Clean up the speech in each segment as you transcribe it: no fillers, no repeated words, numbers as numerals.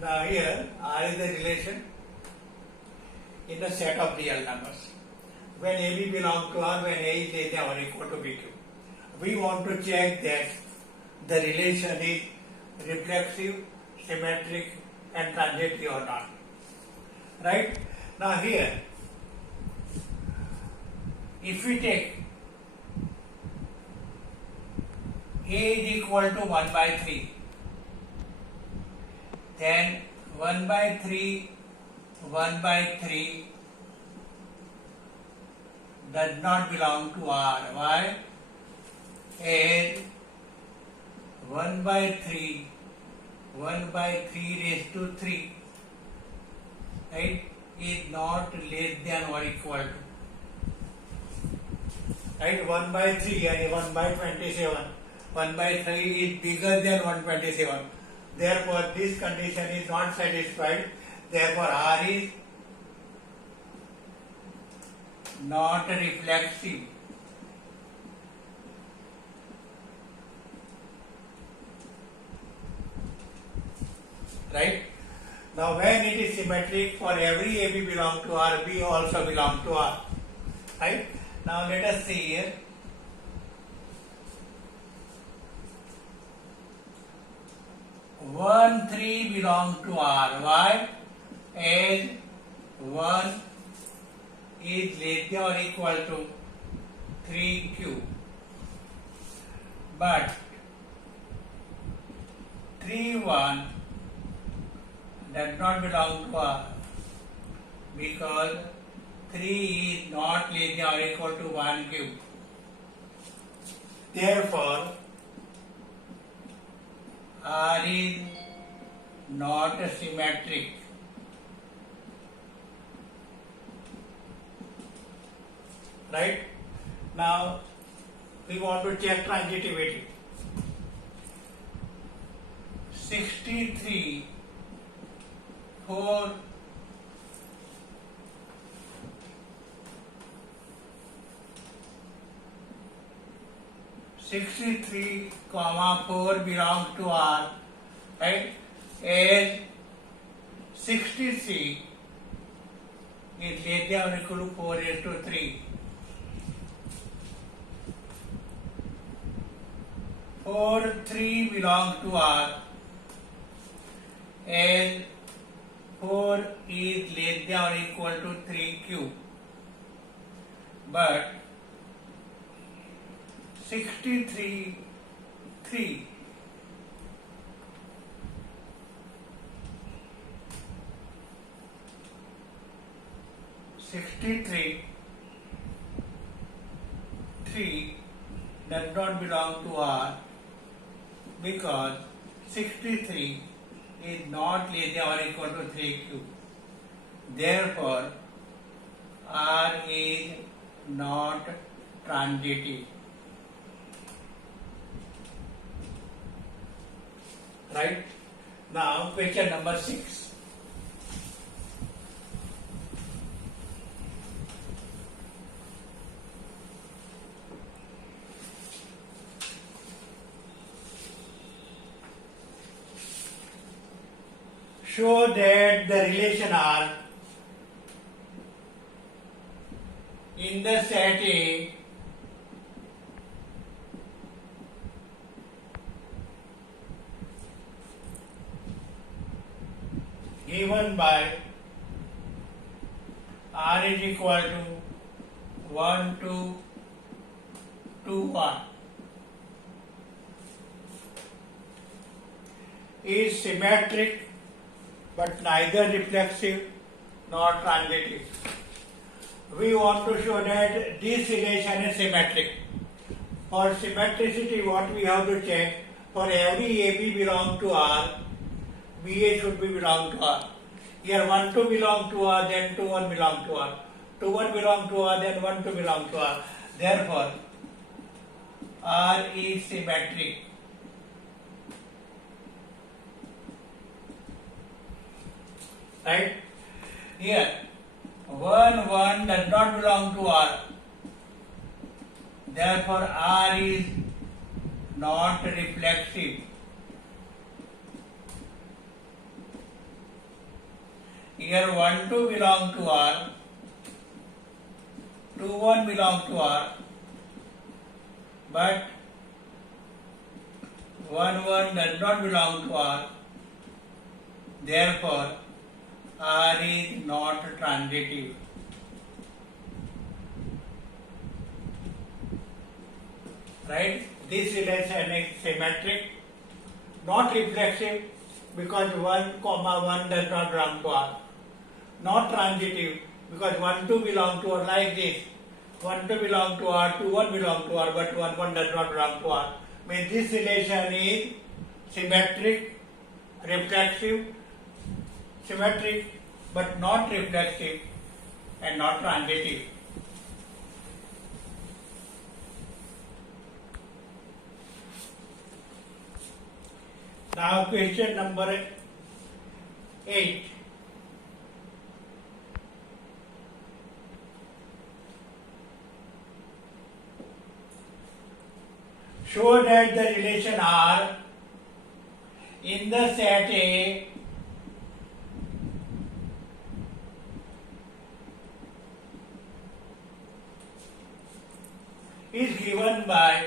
Now here R is the relation in the set of real numbers. When AB belongs to R, when A is less than or equal to BQ. We want to check that the relation is reflexive, symmetric and transitive or not. Right? Now here, if we take A is equal to 1 by 3, then 1 by 3 does not belong to R. Why? As 1 by 3 raised to 3, right, is not less than or equal to, right, 1 by 3 and 1 by 27. 1 by 3 is bigger than 127. Therefore, this condition is not satisfied. Therefore, R is not reflexive. Right? Now, when it is symmetric, for every AB belong to R, B also belong to R. Right? Now, let us see here. One 3 belong to R. Why? As 1 is less than or equal to 3Q. But 3 1 does not belong to R because 3 is not less than or equal to 1Q. Therefore, R is not symmetric. Right? Now, we want to check transitivity. 63 4 63, 4 belongs to R, right? As 63 is less than or equal to 4 raised to 3. 4 3 belongs to R as 4 is less than or equal to 3Q. But 63 3 63 3 does not belong to R because 63 is not less than or equal to 3Q. Therefore, R is not transitive. Right? Now, question number 6. Show that the relation R in the set A given by R is equal to 1 2 2 1 is symmetric but neither reflexive nor transitive. We want to show that this relation is symmetric. For symmetricity, what we have to check, for every AB belong to R, BA should be belong to R. Here 1 2 belong to R, then 2 1 belong to R. 2 1 belong to R, then 1 2 belong to R. Therefore, R is symmetric. Right? Here 1 1 does not belong to R. Therefore, R is not reflexive. Here 1, 2 belong to R, 2, 1 belong to R, but 1, 1 does not belong to R. Therefore, R is not transitive. Right? This relation is symmetric, not reflexive because 1, 1 does not belong to R. Not transitive because 1, 2 belong to R like this. 1, 2 belong to R, 2, 1 belong to R, but 1, 1 does not belong to R. Means this relation is symmetric, reflexive, symmetric but not reflexive and not transitive. Now question number 8. Show that the relation R in the set A is given by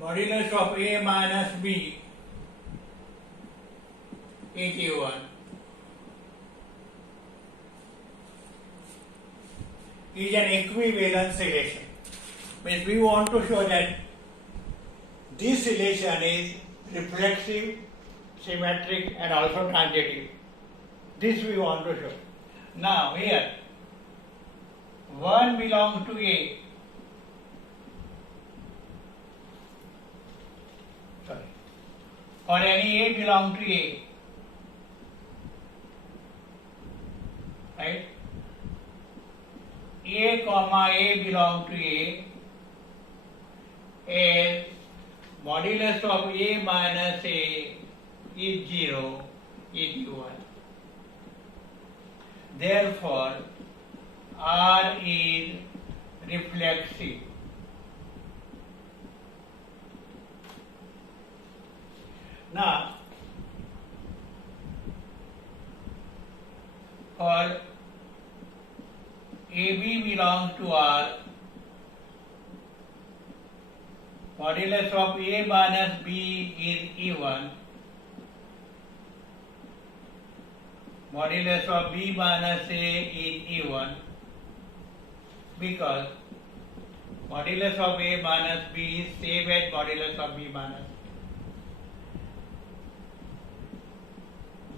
modulus of A minus B equal 1 is an equivalence relation. Means we want to show that this relation is reflexive, symmetric and also transitive. This we want to show. Now here 1 belongs to A. Or any A belong to A, right? A comma A belong to A is modulus of A minus A is 0 is 1. Therefore, R is reflexive. Now, for AB belongs to R, modulus of A minus B is E1, modulus of B minus A is E1, because modulus of A minus B is same as modulus of B minus A.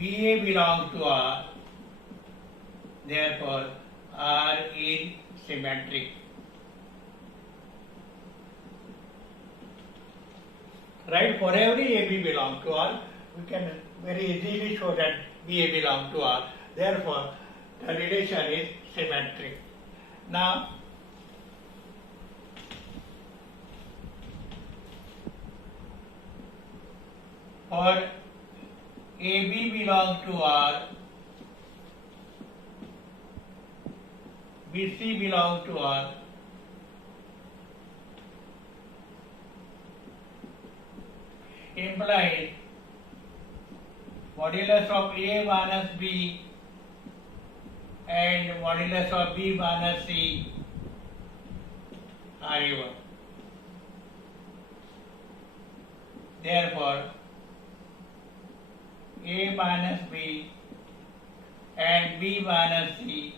BA belongs to R, therefore R is symmetric. Right? For every AB belongs to R, we can very easily show that BA belongs to R. Therefore, the relation is symmetric. Now, for AB belongs to R, BC belongs to R, implies modulus of A minus B and modulus of B minus C are equal. Therefore, A minus B and B minus C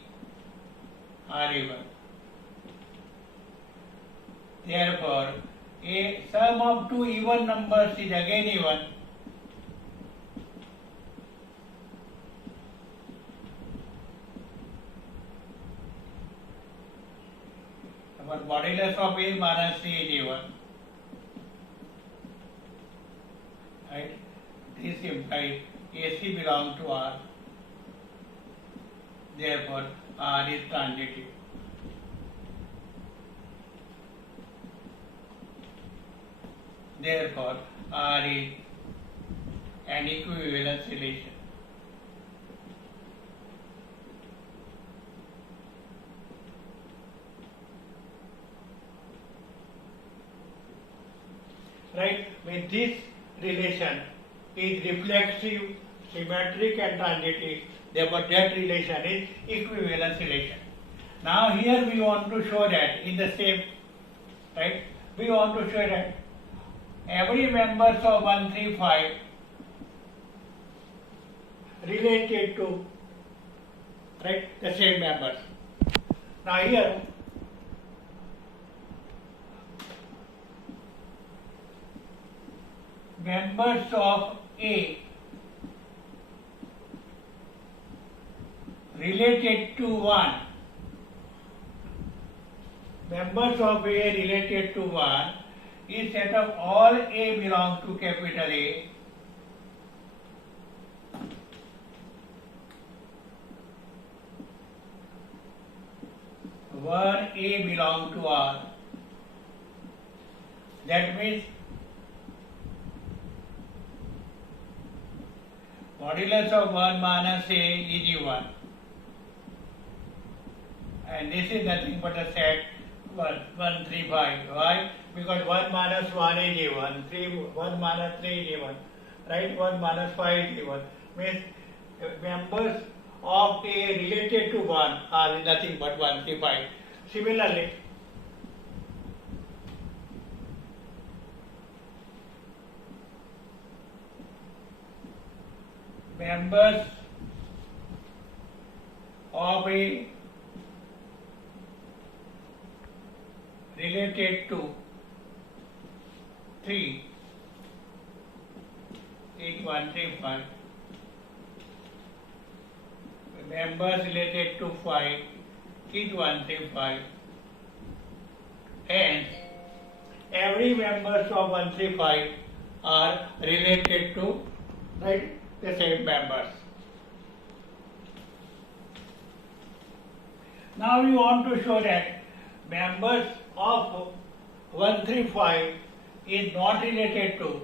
are even. Therefore, a sum of two even numbers is again even. But modulus of A minus C is even. Right? This implies AC belongs to R. Therefore, R is transitive. Therefore, R is an equivalence relation. right? With this relation is reflexive, symmetric and transitive. Therefore, that relation is equivalence relation. Now here we want to show that in the same, right? We want to show that every members of 135 related to, right, the same members. Now here members of A related to 1, members of A related to 1 is set of all A belongs to capital A, one A belong to R. That means modulus of 1 minus A is 1. And this is nothing but a set 1, 3, 5. Why? Because 1 minus 1 is 1, 1 minus 3 is 1, right? 1 minus 5 is 1. Means members of A related to 1 are nothing but 1, 3, 5. Similarly, members of A related to 3 is 1, 3, 5. Members related to 5 is 1, 3, 5. Hence, every members of 1, 3, 5 are related to, right, the same members. Now we want to show that members of 1, 3, 5 is not related to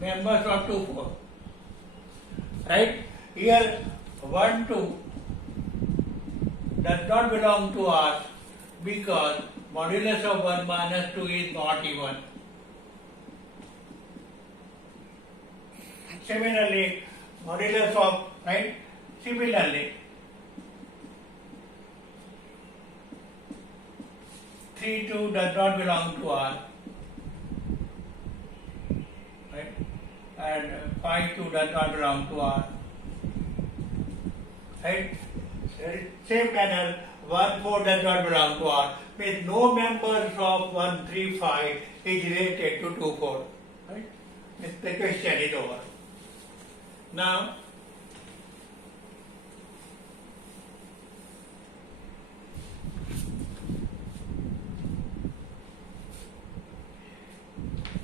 members of 2, 4. Right? Here 1, 2 does not belong to us because modulus of 1 minus 2 is not even. Similarly, modulus of, right? Similarly, 3, 2 does not belong to R. Right? And 5, 2 does not belong to R. Right? Same manner, 1, 4 does not belong to R. Means no members of 1, 3, 5 is related to 2, 4. Right? Means the question is over. Now,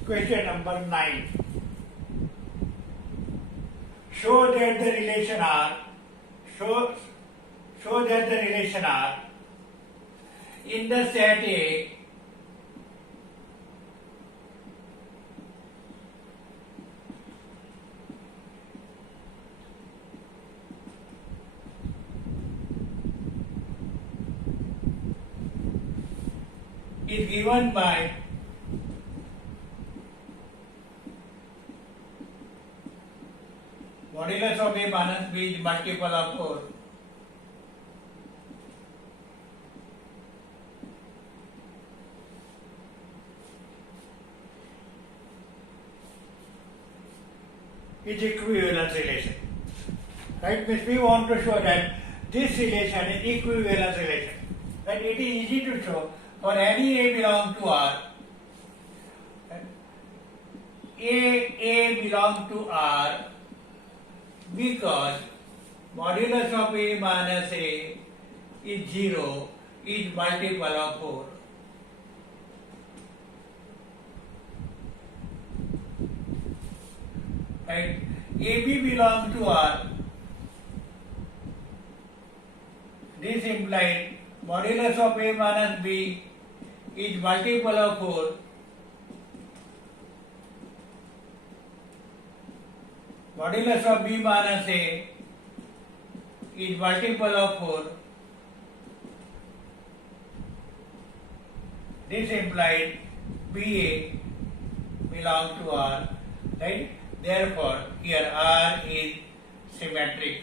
question number 9. Show that the relation R, show that the relation R in the set A is given by modulus of A minus B is multiple of 4. Is equivalence relation. Right? Means we want to show that this relation is equivalence relation. Right? It is easy to show for any A belong to R. A belong to R because modulus of A minus A is 0 is multiple of 4. Right? AB belongs to R. This implies modulus of A minus B is multiple of 4. Modulus of B minus A is multiple of 4. This implies BA belongs to R, right? Therefore, here R is symmetric,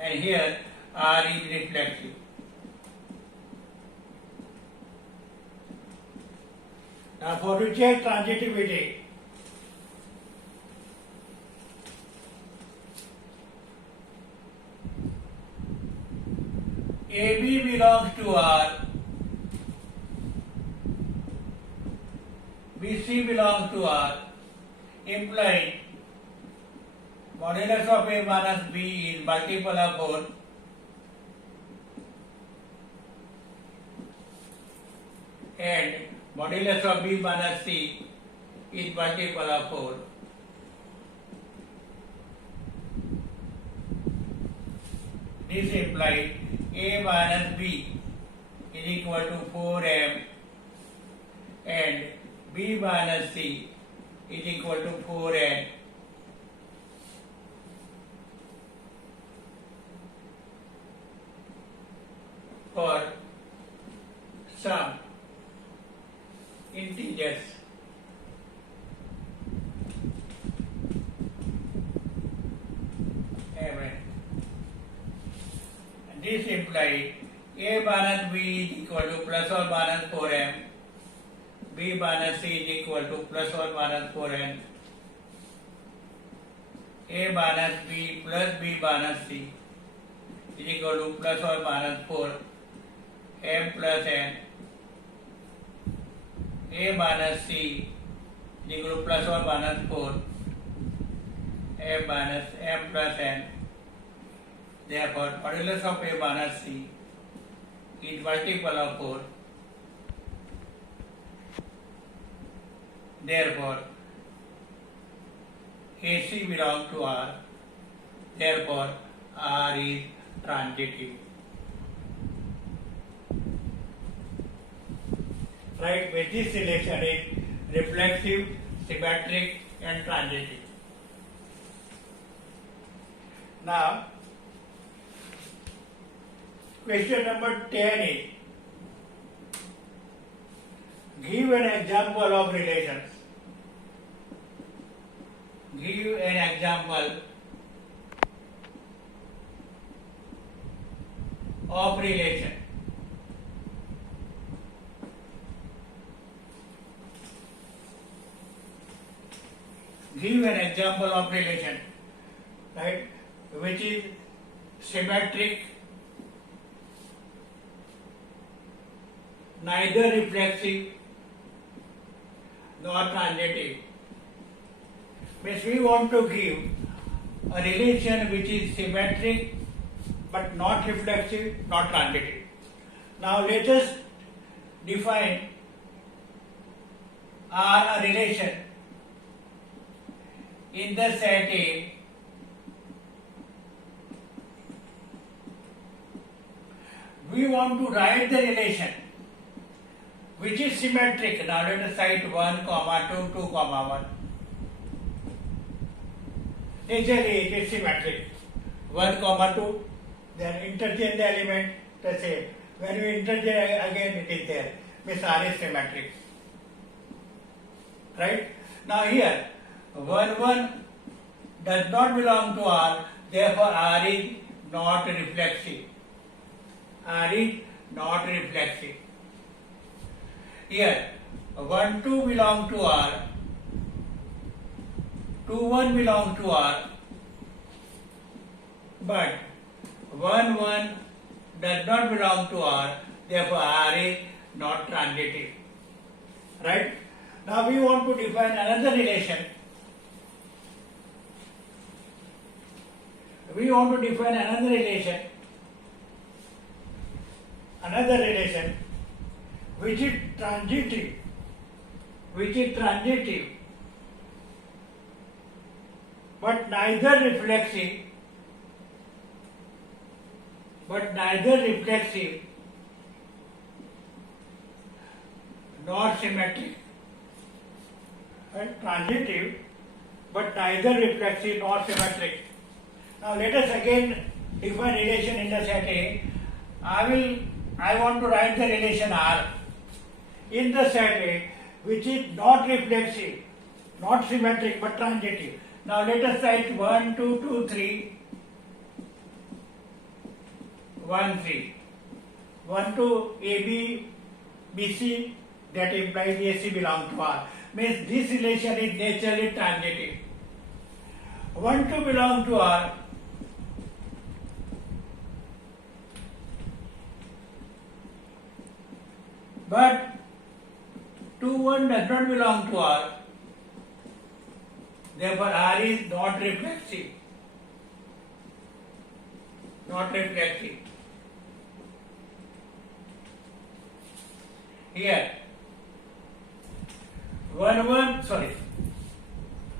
and here R is reflexive. Now, for to check transitivity, AB belongs to R, BC belongs to R, implying modulus of A minus B is multiple of 4, and modulus of B minus C is multiple of 4. This implies A minus B is equal to 4m and B minus C is equal to 4n. For some integers mn. This implies A minus B is equal to plus or minus 4m, B minus C is equal to plus or minus 4n, A minus B plus B minus C is equal to plus or minus 4 m plus n, A minus C is equal to plus or minus 4 m minus m plus n. Therefore, modulus of A minus C is multiple of 4. Therefore, AC belongs to R. Therefore, R is transitive. Right, with this relation is reflexive, symmetric and transitive. Now, question number 10 is, give an example of relations. Give an example of relation. Give an example of relation, right, which is symmetric, neither reflexive nor transitive. Means we want to give a relation which is symmetric but not reflexive, not transitive. Now let us define R a relation in the set A we want to write the relation which is symmetric. Now let us write 1, 2, 2, 1. Naturally it is symmetric. 1, 2, then interchange the element the same. When we interchange again it is there. Means R is symmetric. Right? Now here 1 does not belong to R, therefore R is not reflexive. R is not reflexive. Here 1, 2 belong to R, 2, 1 belong to R, but 1, 1 does not belong to R, therefore R is not transitive. Right? Now we want to define another relation. We want to define another relation which is transitive, but neither reflexive nor symmetric. Right? Transitive but neither reflexive nor symmetric. Now let us again define relation in the set A. I will I want to write the relation R in the set A which is not reflexive, not symmetric but transitive. Now let us write 1, 2, 2, 3, 1, 3. 1 to AB, BC, that implies AC belongs to R. Means this relation is naturally transitive. 1, 2 belong to R. But 2, 1 does not belong to R. Therefore, R is not reflexive. Not reflexive. Here, 1, 1, sorry,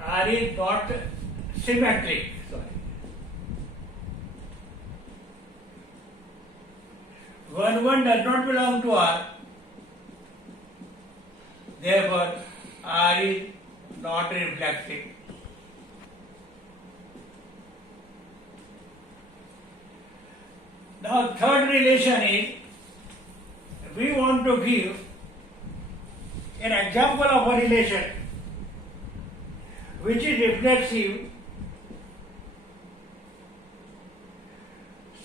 R is not symmetric. Sorry. 1, 1 does not belong to R. Therefore, R is not reflexive. Now, third relation is, we want to give an example of a relation which is reflexive,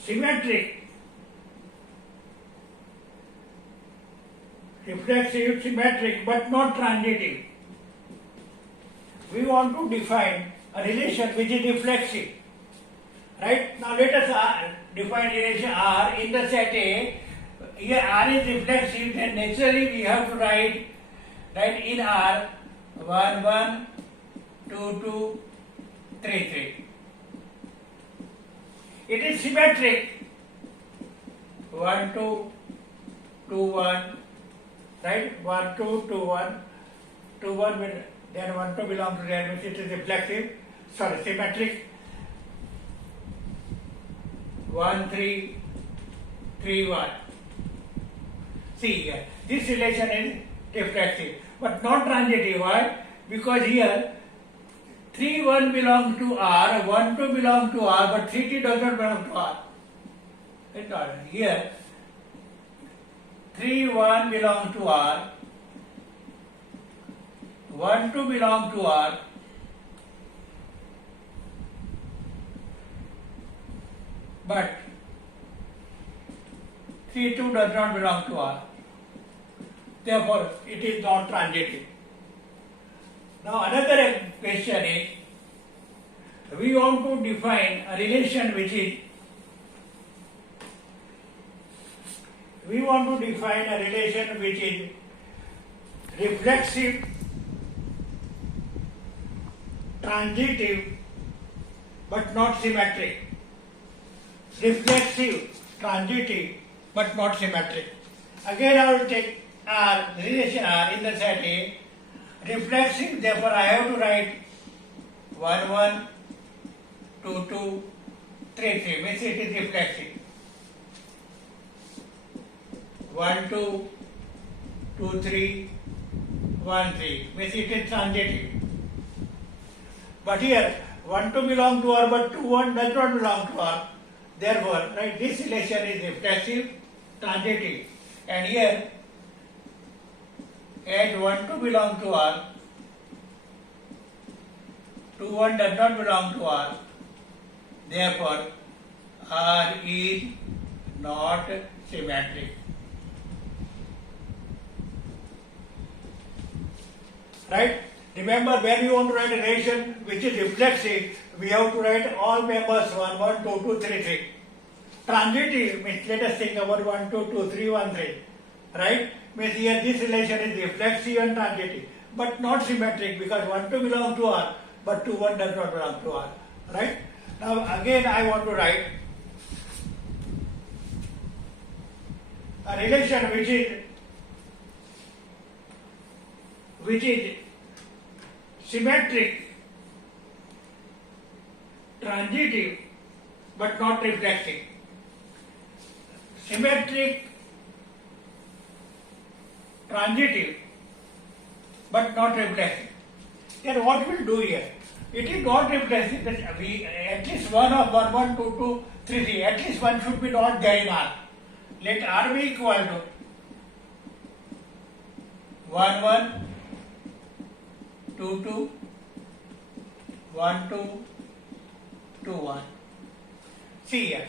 symmetric, reflexive, symmetric, but not transitive. We want to define a relation which is reflexive. Right? Now let us define relation R in the set A. Here R is reflexive, then naturally we have to write in R 1, 1, 2, 2, 3, 3. It is symmetric. 1, 2, 2, 1. Right? 1, 2, 2, 1. 2, 1 will, then 1, 2 belongs to there, means it is reflexive. Sorry, symmetric. 1, 3, 3, 1. See here, this relation is reflexive, but not transitive. Why? Because here 3, 1 belongs to R, 1, 2 belongs to R, but 3, 3 does not belong to R. It's not. Here 3, 1 belongs to R, 1, 2 belongs to R, but 3, 2 does not belong to R. Therefore, it is not transitive. Now, another question is, we want to define a relation which is, reflexive, transitive, but not symmetric. Reflexive, transitive, but not symmetric. Again, I will take R, relation R in the set A. Reflexive, therefore I have to write 1, 1, 2, 2, 3, 3, means it is reflexive. 1, 2, 2, 3, 1, 3, means it is transitive. But here, 1, 2 belong to R, but 2, 1 does not belong to R. Therefore, right, this relation is reflexive, transitive. And here, as 1, 2 belong to R, 2, 1 does not belong to R. Therefore, R is not symmetric. Right? Remember, when you want to write a relation which is reflexive, we have to write all members 1, 1, 2, 2, 3, 3. Transitive means, let us think about 1, 2, 2, 3, 1, 3. Right? Means here this relation is reflexive and transitive, but not symmetric, because 1, 2 belong to R, but 2, 1 does not belong to R. Right? Now again I want to write a relation which is symmetric, transitive, but not reflexive. Symmetric, transitive, but not reflexive. Then what we'll do here? It is not reflexive, that we at least one of 1, 1, 2, 2, 3, 3, at least one should be not there in R. let R be equal to 1 1 2 2 1 2 2 1. See here.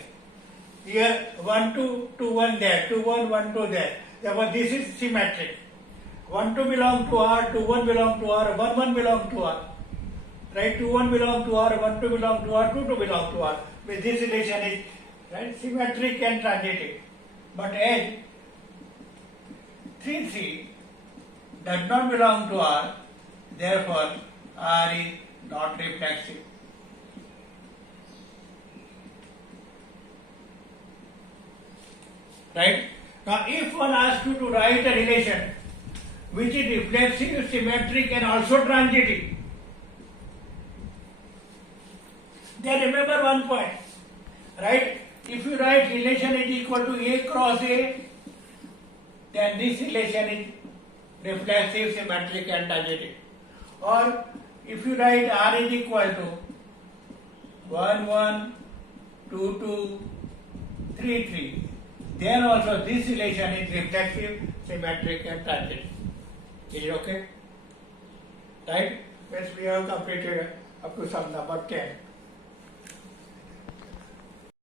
Here 1 2 2 1 there, 2 1 1 2 there. Therefore this is symmetric. 1 2 belong to R, 2 1 belong to R, 1 1 belong to R. Right? 2 1 belong to R, 1 2 belong to R, 2 2 belong to R. With this relation is right symmetric and transitive. But as 3 3 does not belong to R, therefore R is not reflexive. Right? Now if one asks you to write a relation which is reflexive, symmetric and also transitive, then remember one point, right? If you write relation is equal to A cross A, then this relation is reflexive, symmetric and transitive. Or if you write R is equal to 1 1 2 2 3 3, then also this relation is reflexive, symmetric and transitive. Is it okay? Right? Means we have completed up to sum number 10.